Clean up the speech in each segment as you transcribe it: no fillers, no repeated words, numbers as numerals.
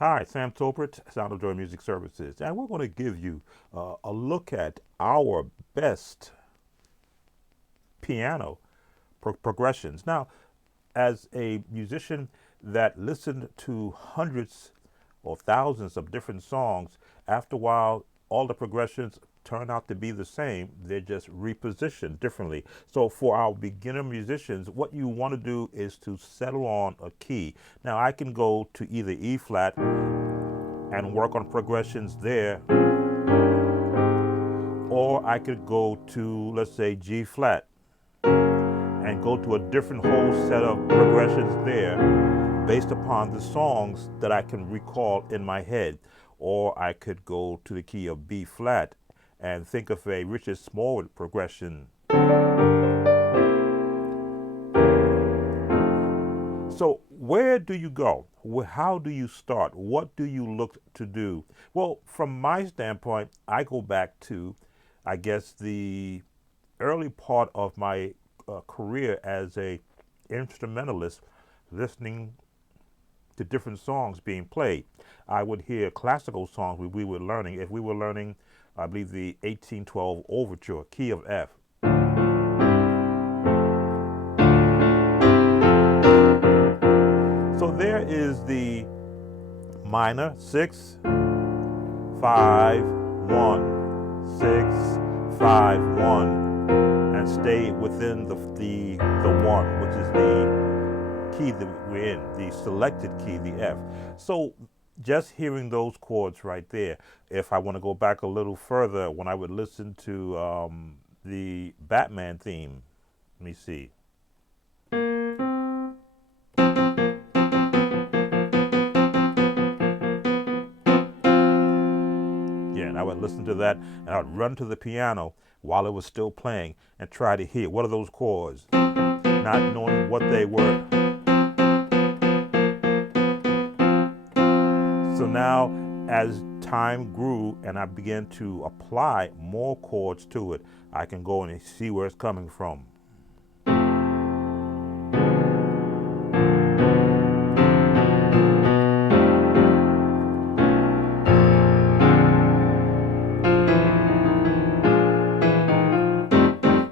Hi, Sam Tolbert, Sound of Joy Music Services, and we're going to give you a look at our best piano progressions. Now, as a musician that listened to hundreds or thousands of different songs, after a while, all the progressions turn out to be the same. They're just repositioned differently. So for our beginner musicians, what you want to do is to settle on a key. Now, I can go to either E flat and work on progressions there, or I could go to, let's say, G flat and go to a different whole set of progressions there based upon the songs that I can recall in my head. Or I could go to the key of B flat and think of a Richard Smallwood progression. So where do you go? How do you start? What do you look to do? Well, from my standpoint, I go back to, I guess, the early part of my career as a instrumentalist, listening to different songs being played. I would hear classical songs we were learning. If we were learning, I believe, the 1812 Overture, key of F. So there is the minor 6, 5, 1, 6, 5, 1, and stay within the 1, which is the key that we're in, the selected key, the F. So just hearing those chords right there, if I want to go back a little further, when I would listen to the Batman theme, let me see. Yeah, and I would listen to that, and I would run to the piano while it was still playing and try to hear what are those chords, not knowing what they were. So now, as time grew and I began to apply more chords to it, I can go and see where it's coming from.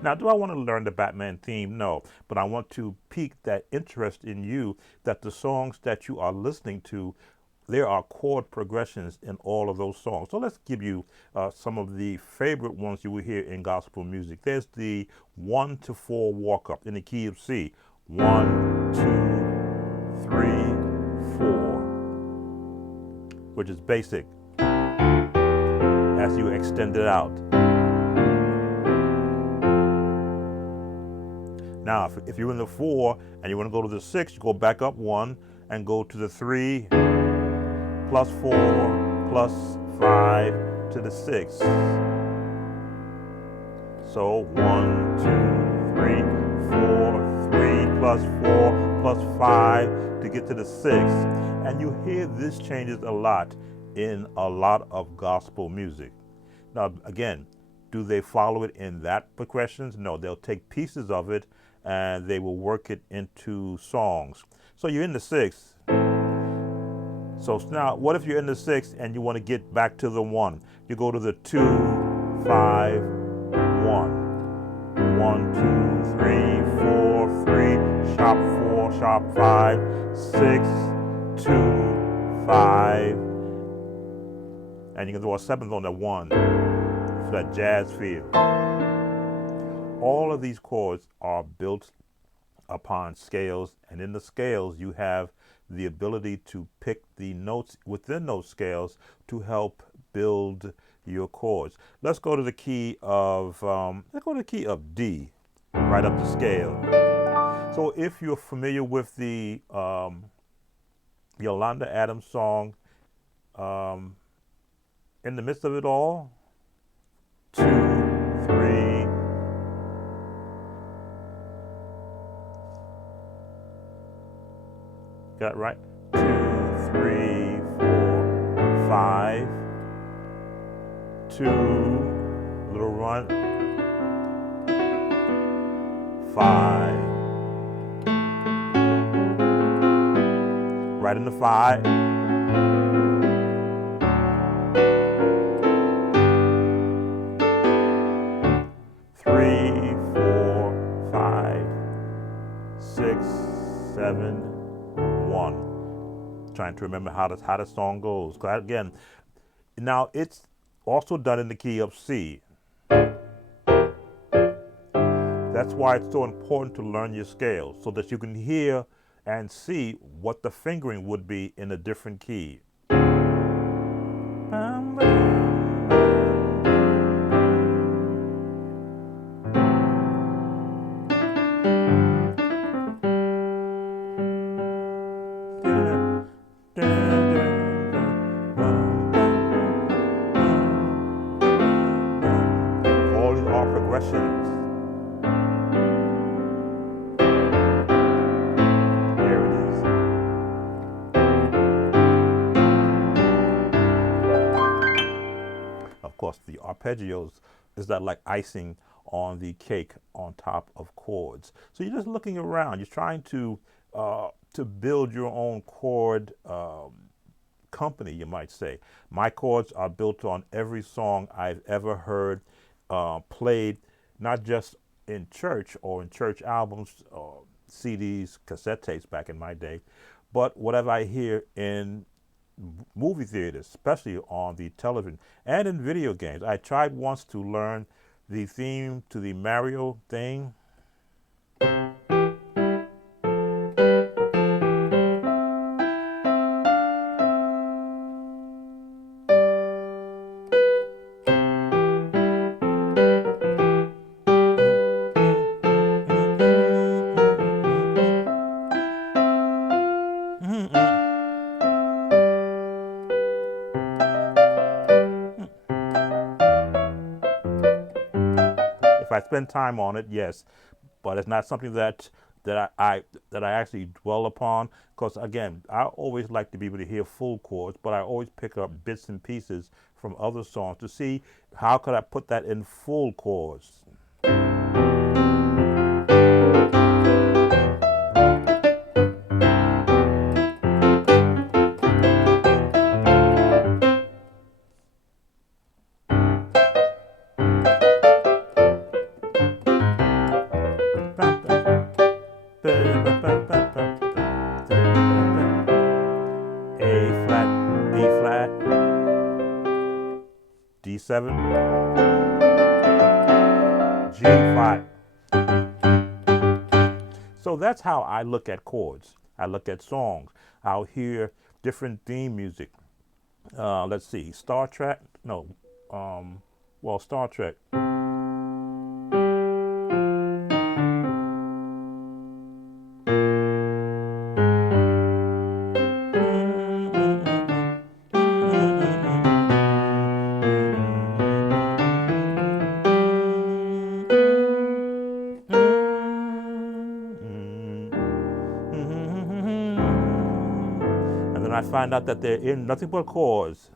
Now, do I want to learn the Batman theme? No, but I want to pique that interest in you that the songs that you are listening to, there are chord progressions in all of those songs. So let's give you some of the favorite ones you will hear in gospel music. There's the 1 to 4 walk up in the key of C. 1, 2, 3, 4, which is basic as you extend it out. Now, if you're in the 4 and you want to go to the 6, you go back up 1 and go to the 3, plus 4, plus 5 to the 6. So 1, 2, 3, 4, 3, plus 4, plus 5 to get to the 6. And you hear this changes a lot in a lot of gospel music. Now, again, do they follow it in that progressions? No, they'll take pieces of it and they will work it into songs. So you're in the 6. So now, what if you're in the 6 and you want to get back to the 1? You go to the 2, 5, 1. 1, 2, 3, 4, 3, sharp 4, sharp 5, 6, 2, 5. And you can throw a 7th on the 1 for that jazz feel. All of these chords are built upon scales, and in the scales you have the ability to pick the notes within those scales to help build your chords. Let's go to the key of D, right up the scale. So if you're familiar with the Yolanda Adams song, In the Midst of It All, 2, 3. Got it right? 2, 3, 4, 5, 2, little run, 5, right in the 5, trying to remember how the song goes. 'Cause again, now it's also done in the key of C. That's why it's so important to learn your scales so that you can hear and see what the fingering would be in a different key. All these are progressions. There it is. Of course, the arpeggios is that like icing on the cake on top of chords. So you're just looking around. You're trying to build your own chord company, you might say. My chords are built on every song I've ever heard played, not just in church or in church albums or CDs, cassette tapes back in my day, but whatever I hear in movie theaters, especially on the television and in video games. I tried once to learn the theme to the Mario thing. If I spend time on it, yes, but it's not something that I actually dwell upon. Because again, I always like to be able to hear full chords, but I always pick up bits and pieces from other songs to see how could I put that in full chords. A flat, B flat, D7, G5. So that's how I look at chords. I look at songs. I'll hear different theme music. Let's see, Star Trek. No, well, Star Trek. And then I find out that they're in nothing but chords.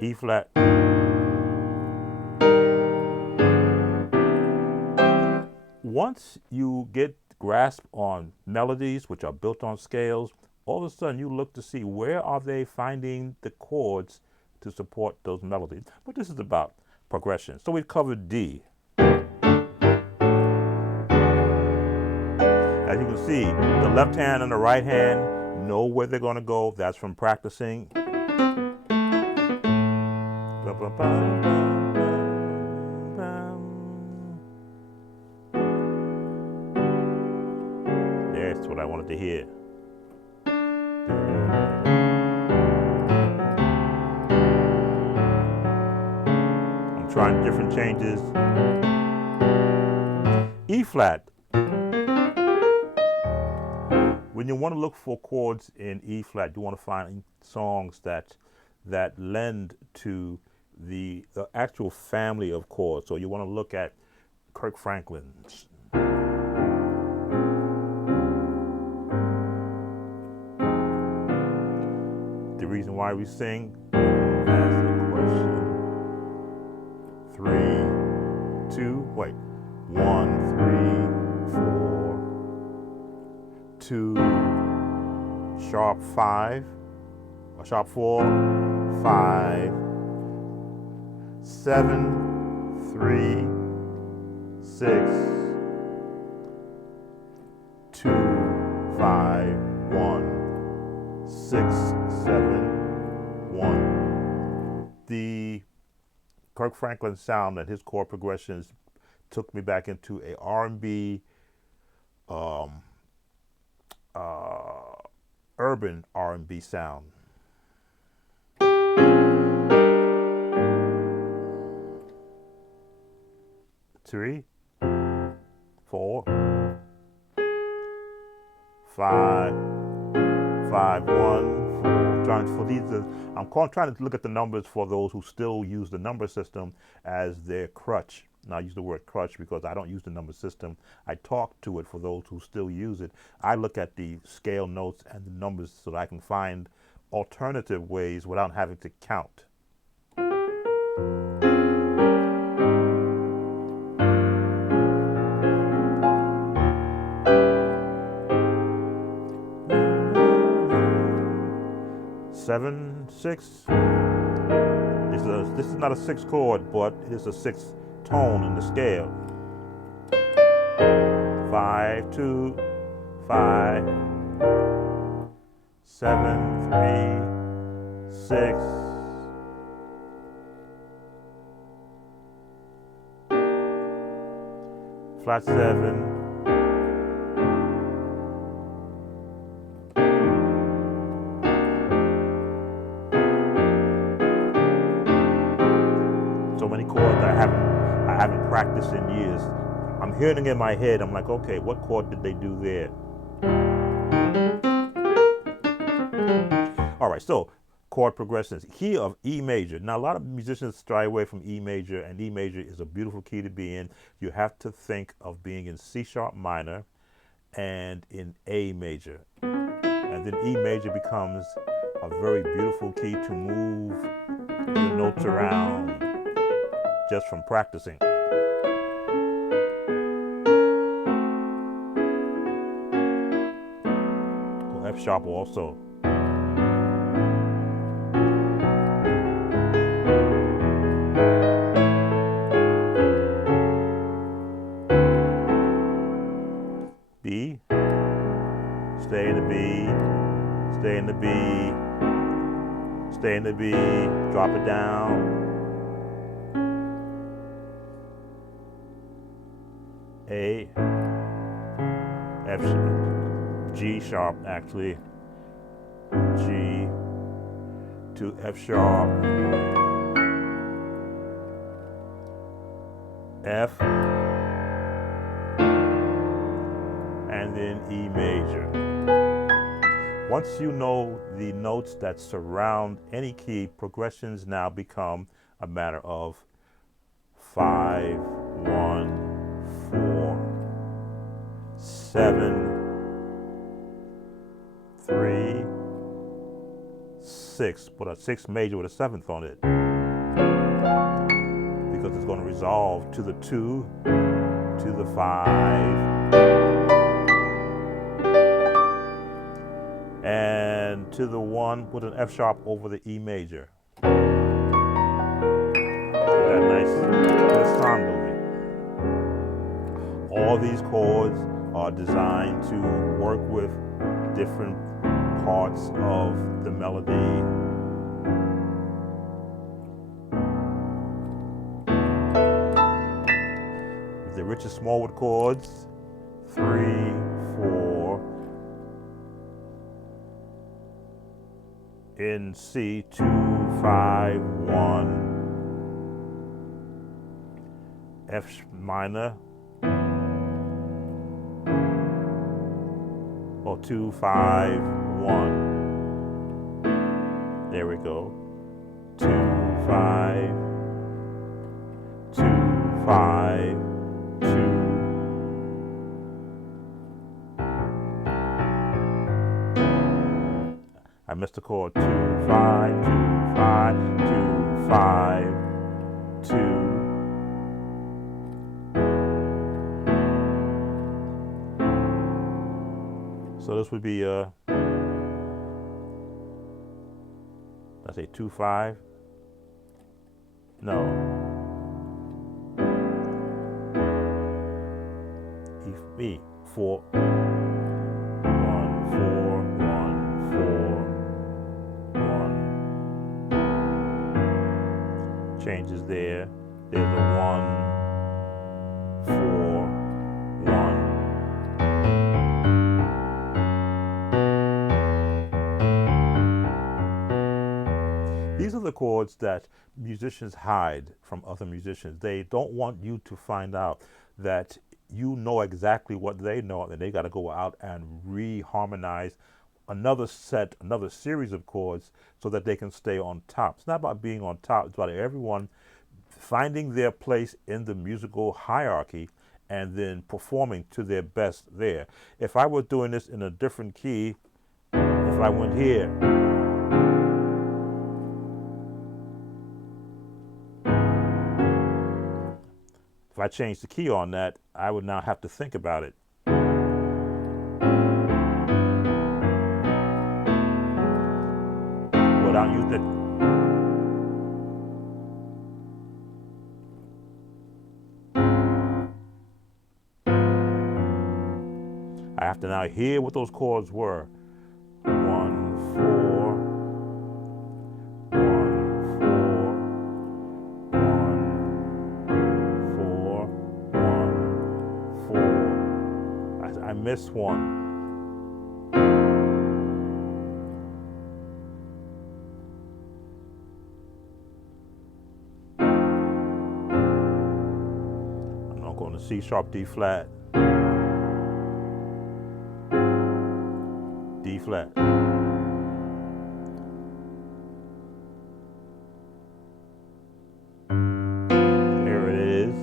E flat. Once you get grasp on melodies, which are built on scales, all of a sudden you look to see where are they finding the chords to support those melodies. But this is about progression. So we've covered D. As you can see, the left hand and the right hand know where they're going to go. That's from practicing. That's what I wanted to hear. I'm trying different changes. E flat. When you want to look for chords in E flat, you want to find songs that lend to the actual family of chords. So you want to look at Kirk Franklin's. The reason why we sing, ask a question. 3, 2, wait. 1, 3, 4, 2, sharp 5, or sharp 4, 5, 7, 3, 6, 5, 1, 6, 7, 1. The Kirk Franklin sound and his chord progressions took me back into a R&B, urban R&B sound. 3, 4, 5, 5, 1, 4. I'm trying to look at the numbers for those who still use the number system as their crutch. Now, I use the word crutch because I don't use the number system. I talk to it for those who still use it. I look at the scale notes and the numbers so that I can find alternative ways without having to count. Seven, 6. This is not a 6 chord, but it is a 6 tone in the scale. 5, 2, 5, 7, 3, 6. Flat 7. So many chords that I haven't practiced in years. I'm hearing it in my head. I'm like, okay, what chord did they do there? All right, so chord progressions. Key of E major. Now, a lot of musicians stray away from E major, and E major is a beautiful key to be in. You have to think of being in C sharp minor and in A major. And then E major becomes a very beautiful key to move the notes around just from practicing. Or F sharp also. B, stay in the B, stay in the B, stay in the B, drop it down. A, F, G sharp actually, G to F sharp, F, and then E major. Once you know the notes that surround any key, progressions now become a matter of 5, 1, 4, 7, 3, 6. Put a 6 major with a 7th on it, because it's going to resolve to the 2, to the 5, and to the 1 with an F sharp over the E major. That nice glissando. All these chords are designed to work with different parts of the melody. The Richard Smallwood chords, 3, 4, in C, 2, 5, 1, F minor, or 2, 5, 1. There we go. 2, 5, 2, 5, 2. I missed the chord. 2, 5, 2, 5, 2, 5, 2. So this would be I say 2, 5. No. E, 4, 1, changes there. There's a 1, 4, 1. These are the chords that musicians hide from other musicians. They don't want you to find out that you know exactly what they know, and they got to go out and reharmonize another series of chords so that they can stay on top. It's not about being on top. It's about everyone finding their place in the musical hierarchy and then performing to their best there. If I were doing this in a different key, if I went here, if I changed the key on that, I would now have to think about it. Without using it. I have to now hear what those chords were. 1, 4, 1, 4, 1, 4, 1, 4. I missed one. I'm not going to C sharp, D flat. D flat. Here it is.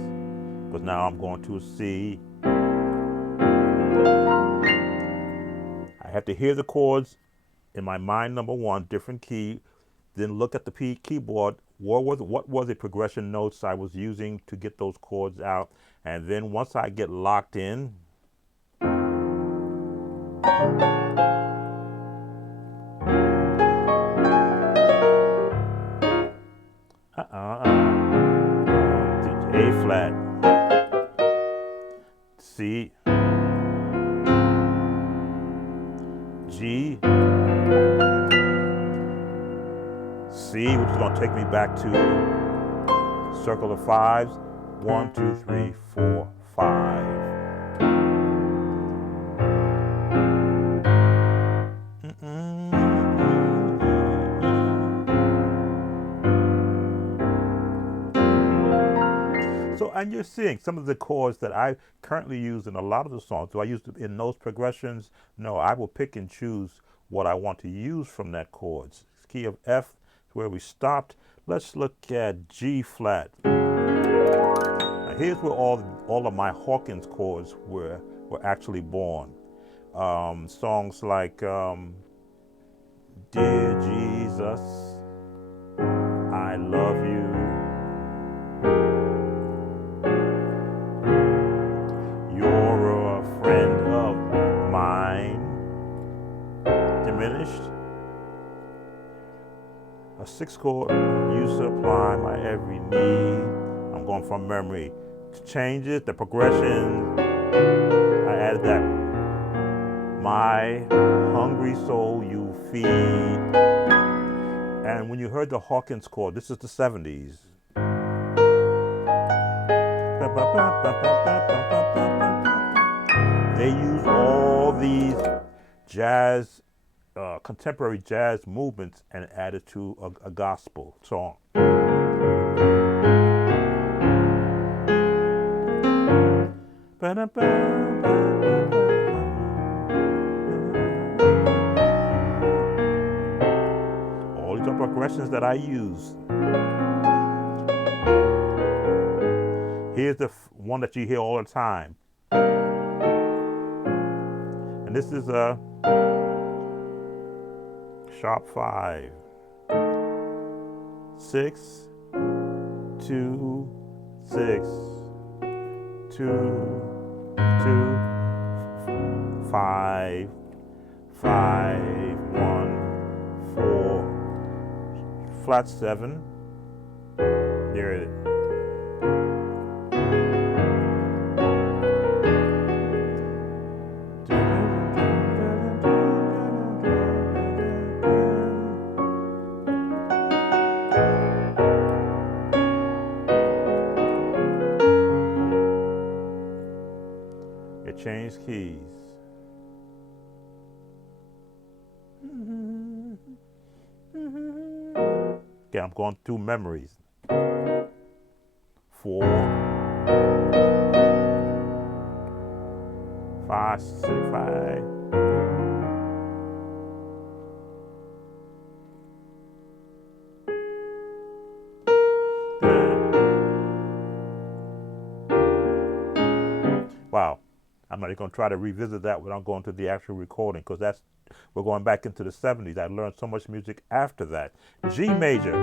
But now I'm going to a C. I have to hear the chords in my mind, number one, different key, then look at the keyboard. What were the progression notes I was using to get those chords out? And then once I get locked in, A flat, C, G, C, which is going to take me back to circle of fives. 1, 2, 3, 4, 5. So, and you're seeing some of the chords that I currently use in a lot of the songs. Do I use them in those progressions? No, I will pick and choose what I want to use from that chords. Key of F is where we stopped. Let's look at G flat. Now here's where all of my Hawkins chords were actually born. Songs like Dear Jesus, I love you. You're a friend of mine. Diminished. A 6 chord, you supply my every need. I'm going from memory. To change it, the progression, I added that. My hungry soul you feed. And when you heard the Hawkins chord, this is the 70s. They use all these jazz, contemporary jazz movements and added to a gospel song. All these are progressions that I use. Here's the one that you hear all the time. And this is a sharp 5. 6, 2, 6, 2, 2, 5, 5, 1, 4, flat 7. There it is. change keys. Okay, I'm going through memories. 4, 5, 6, 5. Wow. I'm not even going to try to revisit that without going to the actual recording because we're going back into the 70s. I learned so much music after that. G major.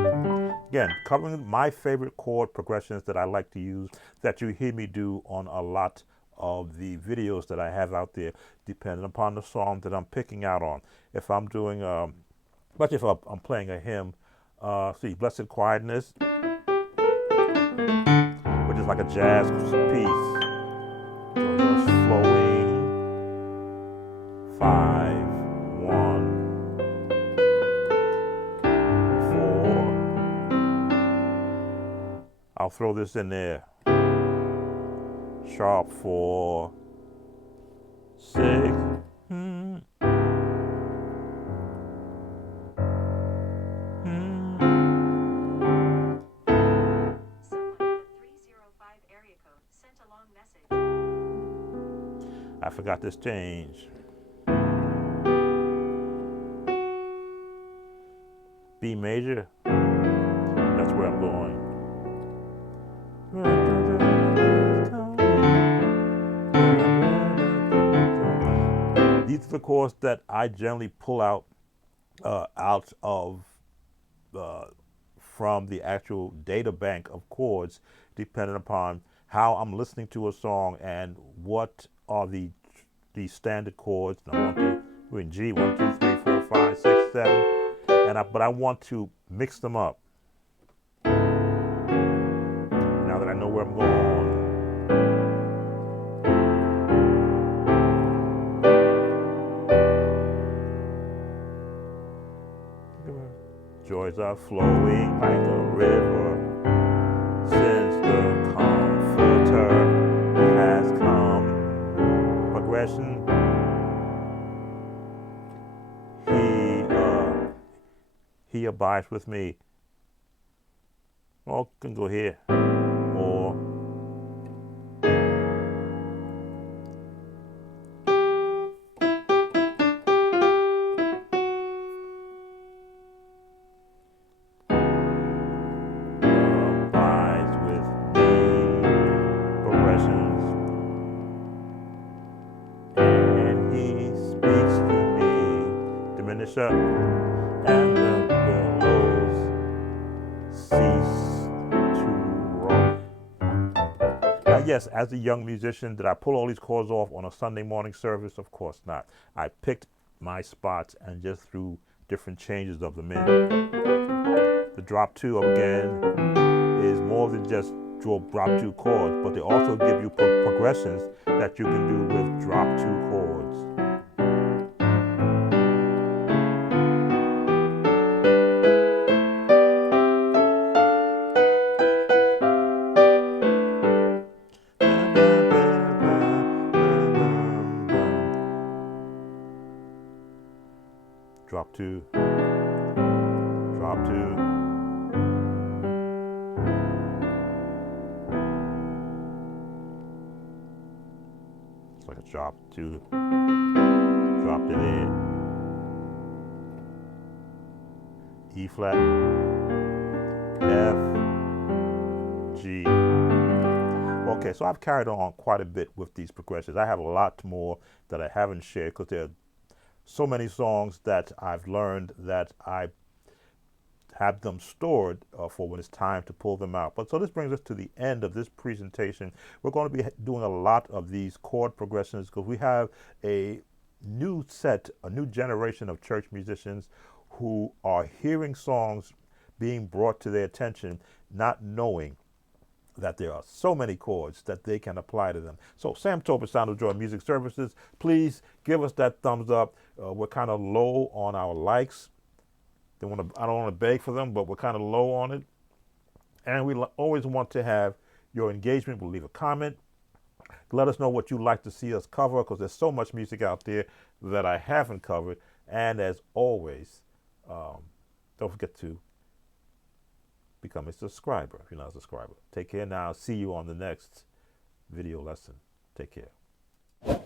Again, covering my favorite chord progressions that I like to use that you hear me do on a lot of the videos that I have out there, depending upon the song that I'm picking out on. If I'm doing, but if I'm playing a hymn, see, Blessed Quietness, which is like a jazz piece. Just flowing. 5, 1, 4. I'll throw this in there. Sharp 4, 6. I forgot this change. B major. That's where I'm going. These are the chords that I generally pull out from the actual data bank of chords, depending upon how I'm listening to a song and what are the standard chords. We're in G, 1, 2, 3, 4, 5, 6, 7, but I want to mix them up. Now that I know where I'm going. Joys are flowing like a river since the Comforter has come. Progression. He abides with me. Well, can go here. Or abides with me. Progressions. And he speaks to me. Diminisher. And the billows cease to roll. Now, yes, as a young musician, did I pull all these chords off on a Sunday morning service? Of course not. I picked my spots and just threw different changes of them in. The drop 2, again, is more than just drop 2 chords, but they also give you progressions that you can do with drop 2 chords. Drop 2, drop 2. It's like a drop 2, dropped it in. E flat, F, G. Okay, so I've carried on quite a bit with these progressions. I have a lot more that I haven't shared because there are so many songs that I've learned that I have them stored for when it's time to pull them out. But so this brings us to the end of this presentation. We're going to be doing a lot of these chord progressions because we have a new generation of church musicians who are hearing songs being brought to their attention, not knowing that there are so many chords that they can apply to them. So Sam Tobin, Sound of Joy Music Services, please give us that thumbs up. We're kind of low on our likes. I don't want to beg for them, but we're kind of low on it. And we always want to have your engagement. We'll leave a comment. Let us know what you'd like to see us cover, because there's so much music out there that I haven't covered. And as always, don't forget to become a subscriber if you're not a subscriber. Take care now. See you on the next video lesson. Take care.